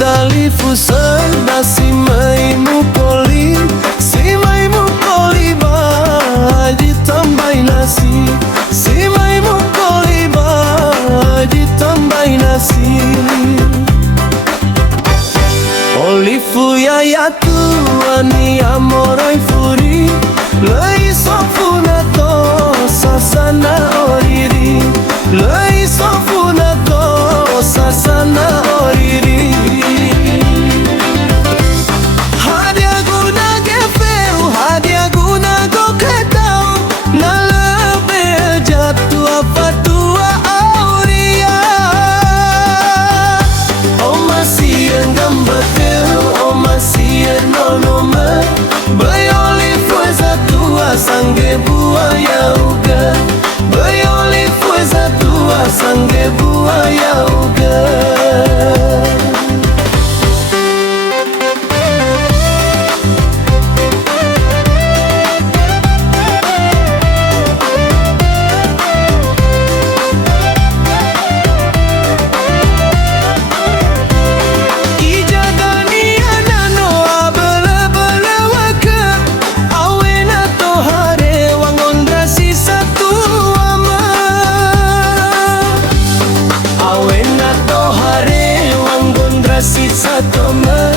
Dali fusel da si mai mukoli, si mai mukoli ba ditambah nasi, si mai mukoli ba ditambah nasi. Olifu ya yatu ani amoroi furi, lei sofuna to sasana oriri, lei sofuna to sasana oriri. Sangue buaya uga, bayoli fueza tua, sangue buaya uga. Sisa toma